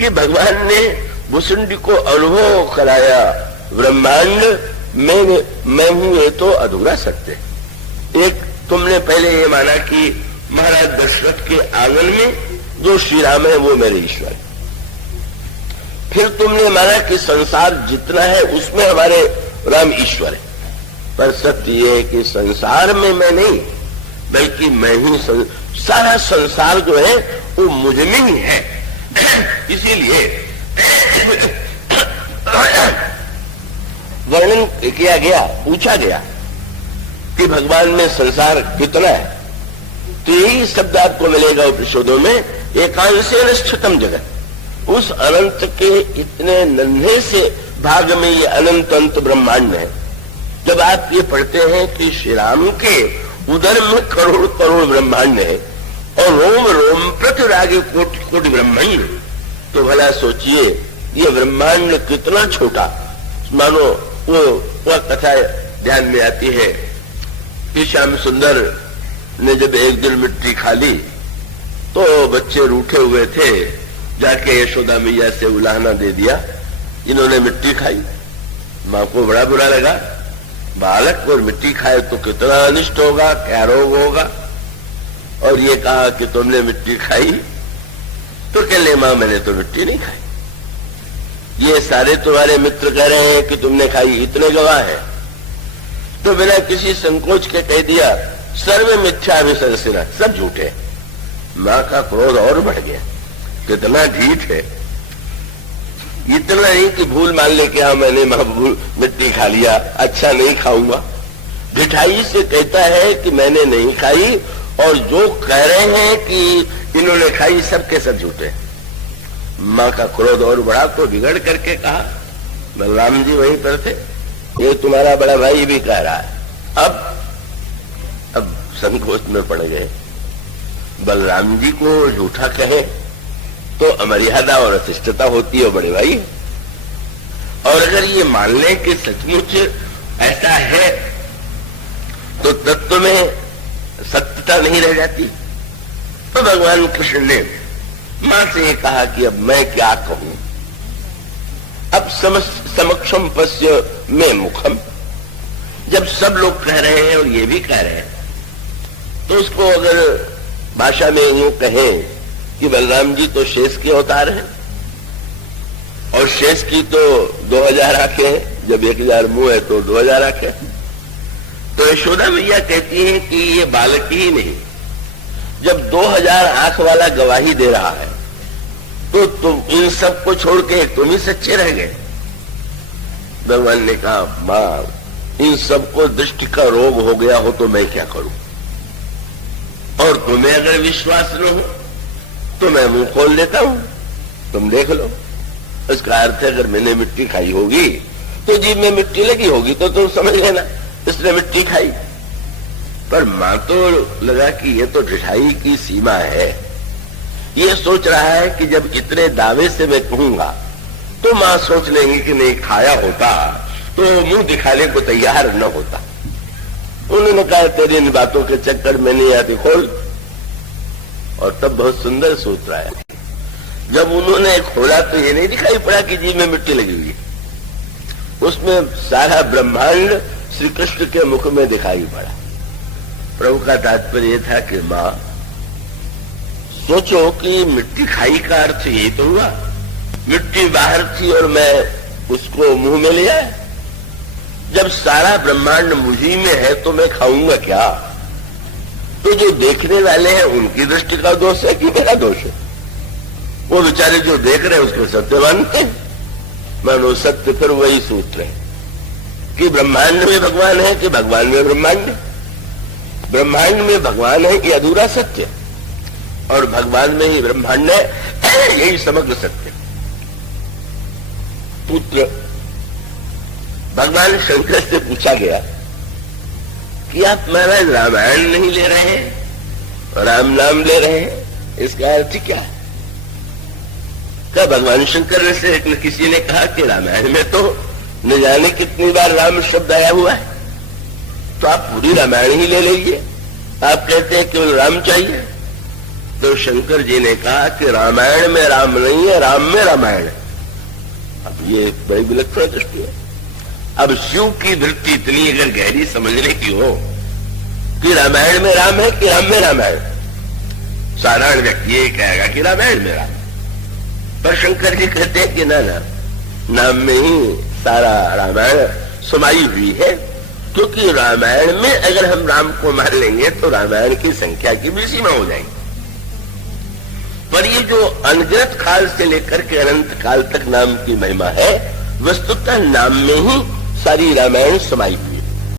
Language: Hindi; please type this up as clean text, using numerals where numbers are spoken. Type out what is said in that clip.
कि भगवान ने भुसुंडी को अनुभव कराया, ब्रह्मांड मैं हूं ये तो अधूरा सत्य। एक तुमने पहले ये माना कि महाराज दशरथ के आंगन में जो श्री राम है वो मेरे ईश्वर। फिर तुमने माना कि संसार जितना है उसमें हमारे राम ईश्वर है। पर सत्य ये है कि संसार में मैं नहीं, बल्कि मैं ही सारा संसार जो है वो मुझ में ही है। इसीलिए वर्णन किया गया, पूछा गया कि भगवान में संसार कितना है, तो यही शब्द आपको मिलेगा उपनिषदों में, एकांशेन स्थितम जगत। उस अनंत के इतने नन्हे से भाग में ये अनंत अंत ब्रह्मांड है। जब आप ये पढ़ते हैं कि श्री राम के उदर में करोड़ करोड़ ब्रह्मांड है और रोम रोम प्रतिरागे कोटि कोटि ब्रह्मांड, तो भला सोचिए ये ब्रह्मांड कितना छोटा। मानो वह कथा ध्यान में आती है कि श्याम सुंदर ने जब एक दिन मिट्टी खा ली तो बच्चे रूठे हुए थे, जाके यशोदा मैया से उलाहना दे दिया, इन्होंने मिट्टी खाई। मां को बड़ा बुरा लगा, बालक और मिट्टी खाए तो कितना अनिष्ट होगा, क्या रोग होगा। और ये कहा कि तुमने मिट्टी खाई, तो कह ले मां मैंने तो मिट्टी नहीं खाई, ये सारे तुम्हारे मित्र कह रहे हैं कि तुमने खाई, इतने गवाह हैं। तो बिना किसी संकोच के कह दिया सर्व मिथ्याभिसंसिना, सब झूठे। मां का क्रोध और बढ़ गया, कितना ढीठ है। इतना नहीं कि भूल मान ले कि हाँ मैंने मिट्टी खा लिया, अच्छा नहीं खाऊंगा। ढिठाई से कहता है कि मैंने नहीं खाई, और जो कह रहे हैं कि इन्होंने खाई सब के सब झूठे। मां का क्रोध और बढ़ा तो बिगड़ करके कहा, बलराम जी वहीं पर थे, ये तुम्हारा बड़ा भाई भी कह रहा है। अब संकोच में पड़ गए। बलराम जी को झूठा कहे तो अमर्यादा और अशिष्टता होती है बड़े भाई। और अगर ये मान लें कि सचमुच ऐसा है तो तत्व में सत्यता नहीं रह जाती। तो भगवान कृष्ण ने मां से ये कहा कि अब मैं क्या कहूं, अब समक्षम पश्य में मुखम। जब सब लोग कह रहे हैं और ये भी कह रहे हैं, तो उसको अगर भाषा में यूं कहें कि बलराम जी तो शेष के अवतार हैं, और शेष की तो 2000 आंखें हैं, जब 1000 मुंह है तो 2000 आंखें। तो यशोदा मैया कहती है कि ये बालक ही नहीं, जब 2000 आंख वाला गवाही दे रहा है तो तुम इन सब को छोड़ के तुम ही सच्चे रह गए। भगवान ने कहा, मां इन सबको दृष्टि का रोग हो गया हो तो मैं क्या करूं, और तुम्हें अगर विश्वास न हो तो मैं मुंह खोल देता हूं, तुम देख लो। इसका अर्थ है अगर मैंने मिट्टी खाई होगी तो जीभ में मिट्टी लगी होगी तो तुम समझ लेना इसने मिट्टी खाई। पर मां तो लगा कि ये तो ढिठाई की सीमा है। ये सोच रहा है कि जब इतने दावे से मैं कहूंगा तो मां सोच लेंगी कि नहीं खाया होता तो मुंह दिखाने को तैयार न होता। उन्होंने कहा तेरी इन बातों के चक्कर में नहीं आती, खोल। और तब बहुत सुंदर सूत्र आया। जब उन्होंने खोला तो ये नहीं दिखाई पड़ा कि जीभ में मिट्टी लगी हुई, उसमें सारा ब्रह्मांड श्री कृष्ण के मुख में दिखाई पड़ा। प्रभु का तात्पर्य यह था कि मां सोचो कि मिट्टी खाई का अर्थ यही तो हुआ, मिट्टी बाहर थी और मैं उसको मुंह में ले आया। जब सारा ब्रह्मांड मुझी में है तो मैं खाऊंगा क्या? तो जो देखने वाले हैं उनकी दृष्टि का दोष है कि मेरा दोष है? वो बेचारे जो देख रहे हैं उसको सत्य मानते हैं। मानो सत्य फिर वही सूत्र है कि ब्रह्मांड में भगवान है कि भगवान में ब्रह्मांड है। ब्रह्मांड में भगवान है ये अधूरा सत्य, और भगवान में ही ब्रह्मांड है यही समग्र सत्य। पुत्र भगवान शंकर से पूछा गया कि आप महाराज रामायण नहीं ले रहे हैं, राम नाम ले रहे हैं, इसका अर्थ क्या है? क्या भगवान शंकर से किसी ने कहा कि रामायण में तो न जाने कितनी बार राम शब्द आया हुआ है, तो आप पूरी रामायण ही ले लीजिए। आप कहते हैं केवल राम चाहिए, तो शंकर जी ने कहा कि रामायण में राम नहीं है, राम में रामायण है। अब ये एक बड़ी विलक्षण दृष्टि है। अब शिव की वृत्ति इतनी अगर गहरी समझने की हो कि रामायण में राम है कि राम में रामायण, साधारण व्यक्ति ये कहेगा कि रामायण में राम, पर शंकर जी कहते हैं कि ना, नाम में ही सारा रामायण समाई हुई है, क्योंकि रामायण में अगर हम राम को मान लेंगे तो रामायण की संख्या की भी सीमा हो जाएगी। पर ये जो अनगिनत काल से लेकर के अनंत काल तक नाम की महिमा है, वस्तुतः नाम में ही सारी रामायण समाई हुई।